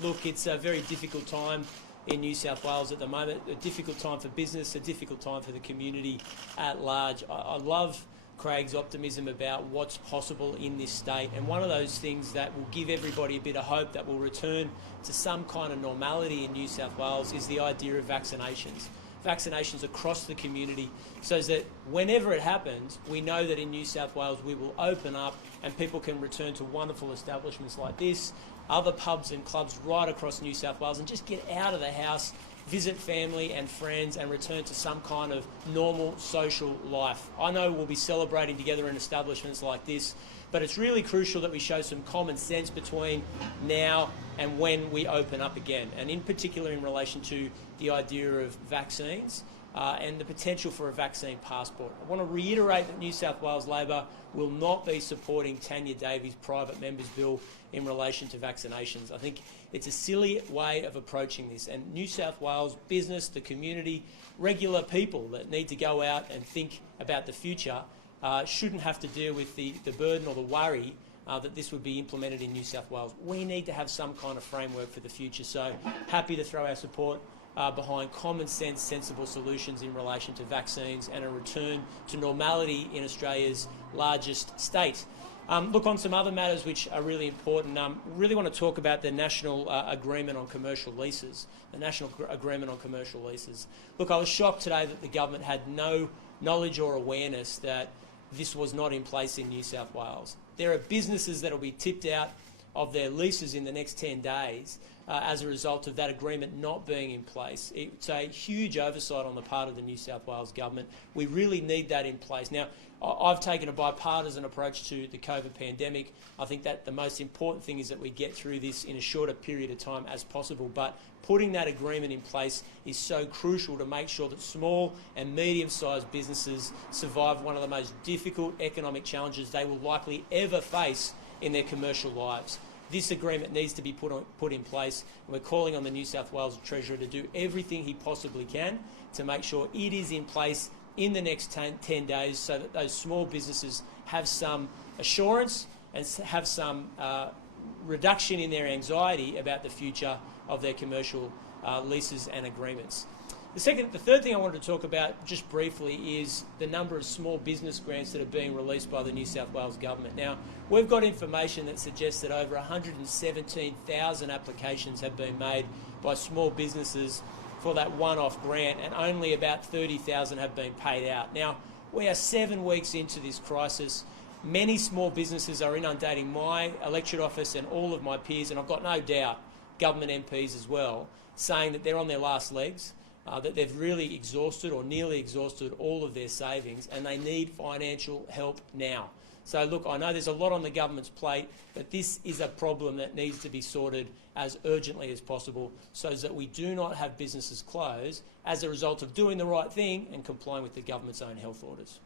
Look, it's a very difficult time in New South Wales at the moment, a difficult time for business, a difficult time for the community at large. I love Craig's optimism about what's possible in this state, and one of those things that will give everybody a bit of hope that will return to some kind of normality in New South Wales is the idea of vaccinations. Vaccinations across the community, so that whenever it happens, we know that in New South Wales we will open up and people can return to wonderful establishments like this, other pubs and clubs right across New South Wales, and just get out of the house, visit family and friends, and return to some kind of normal social life. I know we'll be celebrating together in establishments like this, but it's really crucial that we show some common sense between now and when we open up again, and in particular in relation to the idea of vaccines and the potential for a vaccine passport. I want to reiterate that New South Wales Labor will not be supporting Tanya Davies' private member's bill in relation to vaccinations. I think it's a silly way of approaching this, and New South Wales business, the community, regular people that need to go out and think about the future shouldn't have to deal with the burden or the worry that this would be implemented in New South Wales. We need to have some kind of framework for the future, so happy to throw our support behind common sense, sensible solutions in relation to vaccines and a return to normality in Australia's largest state. Look, on some other matters which are really important, really want to talk about the National Agreement on Commercial Leases, the National Agreement on Commercial Leases. Look, I was shocked today that the government had no knowledge or awareness that this was not in place in New South Wales. There are businesses that will be tipped out of their leases in the next 10 days as a result of that agreement not being in place. It's a huge oversight on the part of the New South Wales government. We really need that in place. Now, I've taken a bipartisan approach to the COVID pandemic. I think that the most important thing is that we get through this in a shorter period of time as possible, but putting that agreement in place is so crucial to make sure that small and medium-sized businesses survive one of the most difficult economic challenges they will likely ever face in their commercial lives. This agreement needs to be put in place, and we're calling on the New South Wales Treasurer to do everything he possibly can to make sure it is in place in the next 10 days so that those small businesses have some assurance and have some reduction in their anxiety about the future of their commercial leases and agreements. The third thing I wanted to talk about just briefly is the number of small business grants that are being released by the New South Wales government. Now, we've got information that suggests that over 117,000 applications have been made by small businesses for that one-off grant, and only about 30,000 have been paid out. Now, we are 7 weeks into this crisis. Many small businesses are inundating my electorate office and all of my peers, and I've got no doubt government MPs as well, saying that they're on their last legs, that they've really exhausted or nearly exhausted all of their savings, and they need financial help now. So look, I know there's a lot on the government's plate, but this is a problem that needs to be sorted as urgently as possible so that we do not have businesses close as a result of doing the right thing and complying with the government's own health orders.